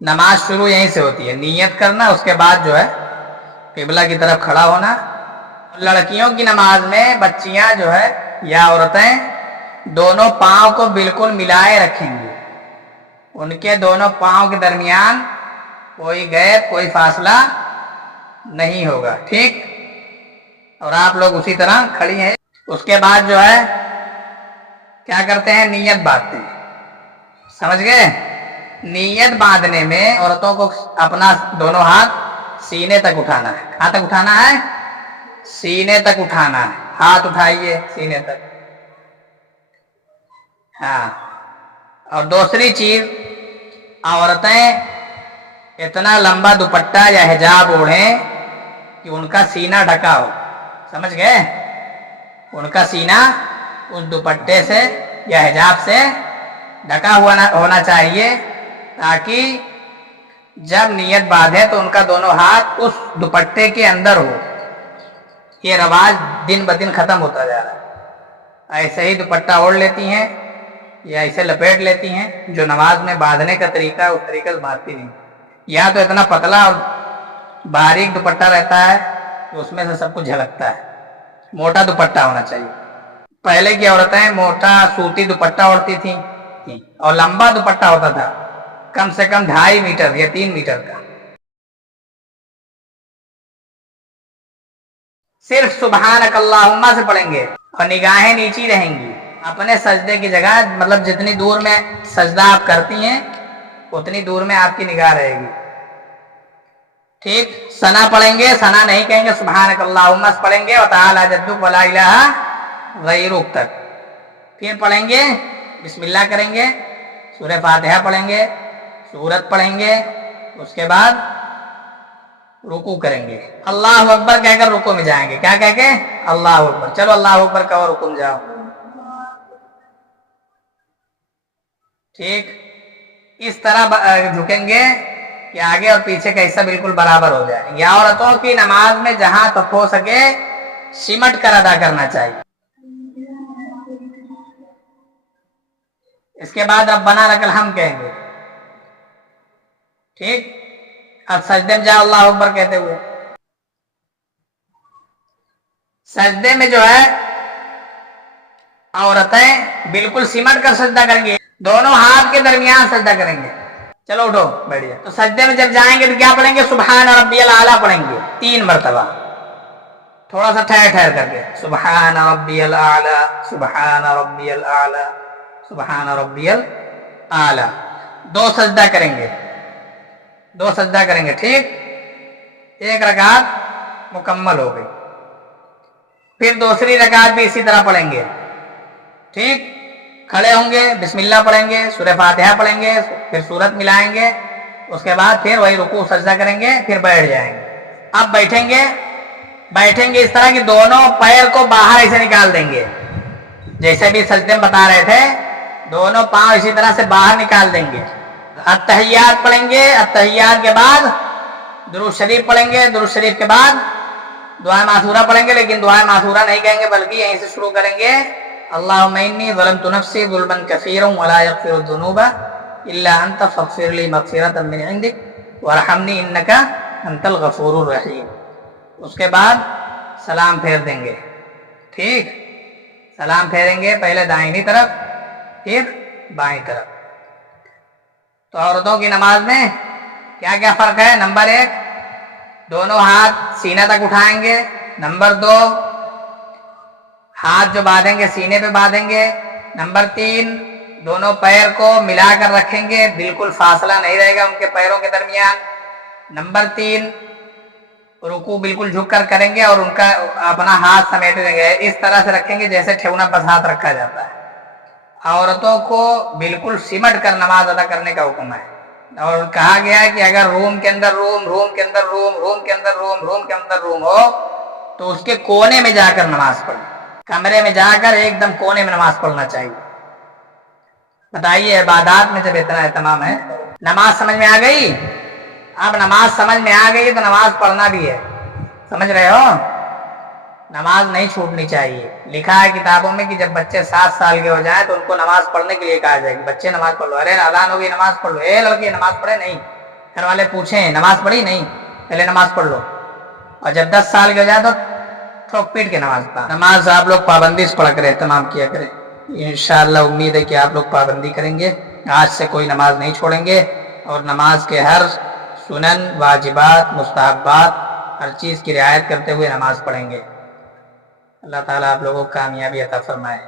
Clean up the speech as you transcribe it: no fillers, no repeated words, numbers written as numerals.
नमाज शुरू यहीं से होती है, नीयत करना, उसके बाद जो है किबला की तरफ खड़ा होना। लड़कियों की नमाज में बच्चियां जो है या औरतें दोनों पांव को बिल्कुल मिलाए रखेंगी, उनके दोनों पांव के दरमियान कोई गैप, कोई फासला नहीं होगा, ठीक। और आप लोग उसी तरह खड़ी हैं। उसके बाद जो है क्या करते हैं, नियत बांधते हैं, समझ गए। नियत बांधने में औरतों को अपना दोनों हाथ सीने तक उठाना है। कहां तक उठाना है? सीने तक उठाना है। हाथ उठाइए सीने तक, हाँ। और दूसरी चीज, औरतें इतना लंबा दुपट्टा या हिजाब ओढ़ें कि उनका सीना ढका हो, समझ गए। उनका सीना उस दुपट्टे से या हिजाब से ढका हुआ होना चाहिए, ताकि जब नियत बांधे तो उनका दोनों हाथ उस दुपट्टे के अंदर हो। ये रवाज दिन ब दिन खत्म होता जा रहा है। ऐसे ही दुपट्टा ओढ़ लेती हैं या ऐसे लपेट लेती हैं। जो नमाज में बांधने का तरीका है उस तरीके से बांधती नहीं। या तो इतना पतला और बारीक दुपट्टा रहता है तो उसमें से सब कुछ झलकता है। मोटा दुपट्टा होना चाहिए। पहले की औरतें मोटा सूती दुपट्टा ओढ़ती थी और लंबा दुपट्टा होता था, कम से कम 2.5 मीटर या 3 मीटर का। सिर्फ सुबहानक अल्लाहुम्मा से पढ़ेंगे और निगाहें नीची रहेंगी अपने सजदे की जगह। मतलब जितनी दूर में सजदा आप करती हैं उतनी दूर में आपकी निगाह रहेगी, ठीक। सना पढ़ेंगे, सना नहीं कहेंगे, सुबहानक अल्लाहुम्मा से पढ़ेंगे और तआला जद्दुक वला इलाहा गैरुक तक। फिर पढ़ेंगे, बिस्मिल्लाह करेंगे, सूरह फातिहा पढ़ेंगे, सूरत पढ़ेंगे, उसके बाद रुकू करेंगे। अल्लाह अकबर कहकर रुकू में जाएंगे। क्या कह के? अल्लाह अकबर। चलो अल्लाह अकबर कहो, रुकू में जाओ, ठीक। इस तरह झुकेंगे कि आगे और पीछे का हिस्सा बिल्कुल बराबर हो जाए। या औरतों की नमाज में जहां तक हो सके सिमट कर अदा करना चाहिए। इसके बाद रब्बना लकल हम्द कहेंगे, ठीक। अब सजदे में जाओ अल्लाह अकबर कहते हुए। सजदे में जो है औरतें बिल्कुल सिमट कर सजदा करेंगे, दोनों हाथ के दरमियान सजदा करेंगे। चलो उठो, बैठिए। तो सजदे में जब जाएंगे तो क्या पढ़ेंगे? सुबहान रब्बियल आला पढ़ेंगे 3 मरतबा, थोड़ा सा ठहर ठहर करके। सुबहान रब्बियल आला, सुबहान रब्बियल आला, सुबहान रब्बियल आला। 2 सजदा करेंगे, 2 सजदा करेंगे, ठीक। 1 रकात मुकम्मल हो गई। फिर दूसरी रकात भी इसी तरह पढ़ेंगे, ठीक। खड़े होंगे, बिस्मिल्लाह पढ़ेंगे, सूरह फातिहा पढ़ेंगे, फिर सूरत मिलाएंगे, उसके बाद फिर वही रुकू सजदा करेंगे, फिर बैठ जाएंगे। अब बैठेंगे, बैठेंगे इस तरह कि दोनों पैर को बाहर ऐसे निकाल देंगे, जैसे भी सजदे में बता रहे थे। दोनों पांव इसी तरह से बाहर निकाल देंगे। अत्तहियात पढ़ेंगे, अत्तहियात के बाद दुरूद शरीफ पढ़ेंगे, दुरूद शरीफ के बाद दुआ मासूरा पढ़ेंगे। लेकिन दुआ मासूरा नहीं कहेंगे, बल्कि यहीं से शुरू करेंगे, अल्लाहुम्मा इन्नी ज़लमतु नफ्सी ज़ुल्मन कसीरन वला यग़फिरु ज़ुनूबा इल्ला अंत फ़ग़फ़िर ली मग़फ़िरतम मिन इंदिक वरहमनी इन्नका अंतल गफ़ूरुर रहीम। उसके बाद सलाम फेर देंगे, ठीक। सलाम फेरेंगे पहले दाहिनी तरफ, फिर बाईं तरफ। तो औरतों की नमाज में क्या क्या फर्क है? नंबर 1, दोनों हाथ सीने तक उठाएंगे। नंबर 2, हाथ जो बांधेंगे सीने पे बांधेंगे। नंबर 3, दोनों पैर को मिलाकर रखेंगे, बिल्कुल फासला नहीं रहेगा उनके पैरों के दरमियान। नंबर 3, रुकू बिल्कुल झुक कर करेंगे और उनका अपना हाथ समेट देंगे, इस तरह से रखेंगे जैसे ठेवना पर हाथ रखा जाता है। औरतों को बिल्कुल सिमट कर नमाज अदा करने का हुक्म है। और कहा गया है कि अगर रूम के अंदर रूम, रूम के अंदर रूम, रूम के अंदर रूम, रूम के अंदर रूम हो तो उसके कोने में जाकर नमाज पढ़े। कमरे में जाकर एकदम कोने में नमाज पढ़ना चाहिए। बताइए, इबादत में जब इतना एहतमाम है। नमाज समझ में आ गई? अब नमाज समझ में आ गई तो नमाज पढ़ना भी है, समझ रहे हो? नमाज नहीं छूटनी चाहिए। लिखा है किताबों में कि जब बच्चे 7 साल के हो जाएं तो उनको नमाज पढ़ने के लिए कहा जाएगा, बच्चे नमाज पढ़ लो। अरे अज़ान हो गई, नमाज पढ़ लो। ए लड़की नमाज पढ़े नहीं, گھر والے پوچھیں نماز پڑھی نہیں، پہلے نماز پڑھ لو، اور جب 10 سال کے ہو جائے تو ٹھوک پیٹ کے نماز پڑھ. نماز آپ لوگ پابندی سے پڑھ کر اہتمام کیا کریں. انشاءاللہ امید ہے کہ آپ لوگ پابندی کریں گے، آج سے کوئی نماز نہیں چھوڑیں گے، اور نماز کے ہر سنن، واجبات، مستحبات، ہر چیز کی رعایت کرتے ہوئے نماز پڑھیں گے. اللہ تعالیٰ آپ لوگوں کو کامیابی عطا فرمائے.